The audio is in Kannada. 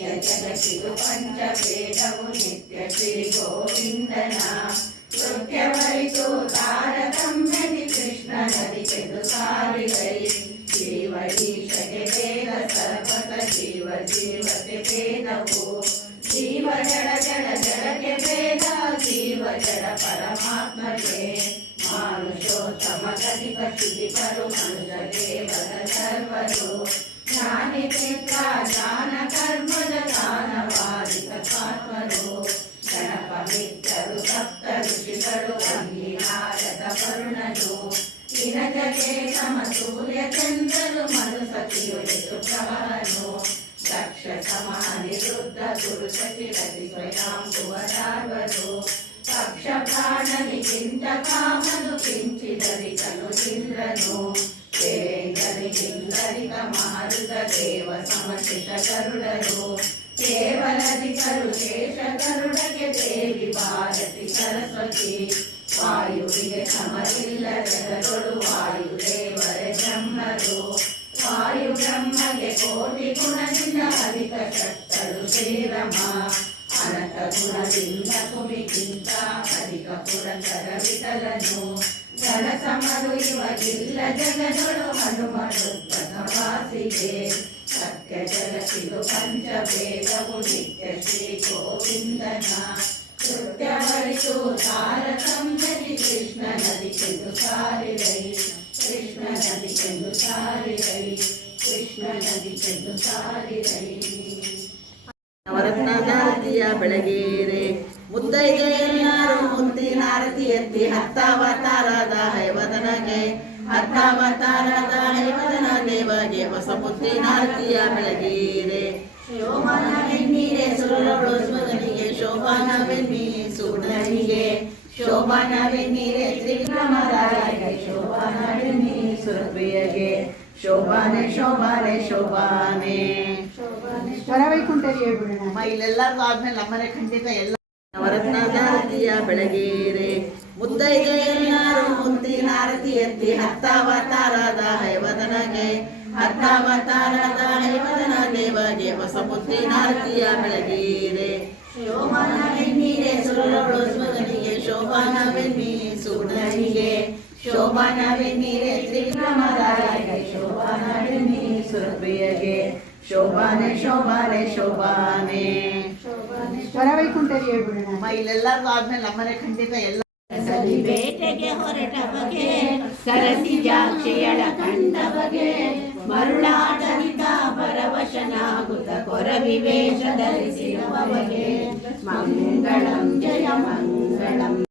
యజనకిలు పంచవేదము నిత్య శ్రీ గోవిందన నృత్యవరితో తారతమ్యది కృష్ణ నది చెడు సారిగై జీవీషయ వేద సర్వత జీవ జీవతి వేదవో జీవ జ్ఞాని ఇద్దరు భక్త ఋషిగడు అంగీనారద వరుణలు వినజగే తమ సూర్య చంద్రలు మనుసతియుడు ప్రవరను దక్ష సమానిరుద్ధ గురుసతి రతి స్వయాం కువరార్వరు పక్ష ప్రాణని చింత కామను కించిదరి కను చింద్రను వేగరి చిందరిక మారుత దేవ సమచిత కరుడరు ಗರುಡರು ಕೇವಲಧಿಕರು ಶೇಷ ಗರುಡಗೆ ದೇವಿ ಭಾರತಿ ಸರಸ್ವತಿ ವಾಯುವಿಗೆ ಸಮರಿಲ್ಲ ಜಗಗಳು ವಾಯು ದೇವರ ಬ್ರಹ್ಮರು ವಾಯು ಬ್ರಹ್ಮಗೆ ಕೋಟಿ ಗುಣದಿಂದ ಅಧಿಕ ಶಕ್ತರು ಶ್ರೀರಮ ಅನಂತ ಗುಣದಿಂದ ಕುಮಿಗಿಂತ ಅಧಿಕ ಪುರಂದರ ವಿಠಲನು ಜನ ಸಮರು ಇವಗಿಲ್ಲ ಜಗದೊಳು ಹನುಮನು ವಾಸಿಗೆ ಸತ್ಯ ಪಂಚಭೇದವು ನಿತ್ಯ ಶ್ರೀ ಗೋವಿಂದನ ಕೃತ್ಯವರಿತು ತಾರತಮ್ಯದಿ ಕೃಷ್ಣ ನದಿ ಕೆಂದು ಸಾರಿರೈ ಕೃಷ್ಣ ನದಿ ಕೆಂದು ಸಾರಿರೈ ಕೃಷ್ಣ ನದಿ ಕೆಂದು ಸಾರಿರೈ ನವರತ್ನದಾರತಿಯ ಬೆಳಗೇರೆ. ಮುದ್ದೈದೆ ಎಲ್ಲಾರು ಮುತ್ತಿನ ಆರತಿ ಎತ್ತಿ ಹತ್ತಾವತಾರದ ಹೈವದನಗೆ ಹತ್ತಾವತಾರದ ಹೈವದನ ದೇವಗೆ ಹೊಸ ಮುತ್ತಿನ ಆರತಿಯ ಬೆಳಗೇರೆ ಸುರಪ್ರಿಯಗೆ. ಶೋಭಾನೆ ಶೋಭಾನೆ ಶೋಭಾನೆ. ವರವೈಕುಂಠರಿ ಹೇಳ್ಬಿಡೋಣ ಆದ್ಮೇಲೆ ನಮ್ಮನೆ ಖಂಡಿತ ಎಲ್ಲ ಬೆಳಗೇರೆ. ಆರತಿ ಎತ್ತಿ ಹತ್ತಾವತಾರ ಹತ್ತಾವತಾರದ ಹೈವದನ ದೇವಗೆ ಹೊಸ ಮುತ್ತಿನ ಆರತಿಯ ಬೆಳಗೇರೆ. ಶೋಭಾನವೆನ್ನೀರೆ ಸುರಳು ಸುಗನಿಗೆ ಶೋಭಾನವೆನ್ನಿ ಸುಡನಿಗೆ ಶೋಭಾನವೆನ್ನೀರೆ ತ್ರಿಕ್ರಮರಾಯಗೆ ಶೋಭಾನವೆನ್ನಿ ಸುರಪ್ರಿಯಗೆ ಶೋಭಾನೆ ಶೋಭಾನೆ ಶೋಭಾನೆ. ವರವೈಕುಂಠರಿ ಹೇಳ್ಬಿಡೋಣ. ಇಲ್ಲೆಲ್ಲರಿಗೂ ಆದ್ಮೇಲೆ ನಮ್ಮನೆ ಖಂಡಿತ ಎಲ್ಲ ಸರಿ ಬೇಟೆಗೆ ಹೊರಟ ಬಗೆ ಸರಸಿ ಜಾಕ್ಷಿಯಳ ಕಂಡ ಬಗೆ ಮರುಳಾಡಳಿತ ಪರವಶನಾಗುತ್ತ ಕೊರವಿ ವೇಷ ಧರಿಸಿರುವ ಬಗೆ ಮಂಗಳಂ ಜಯ ಮಂಗಳಂ.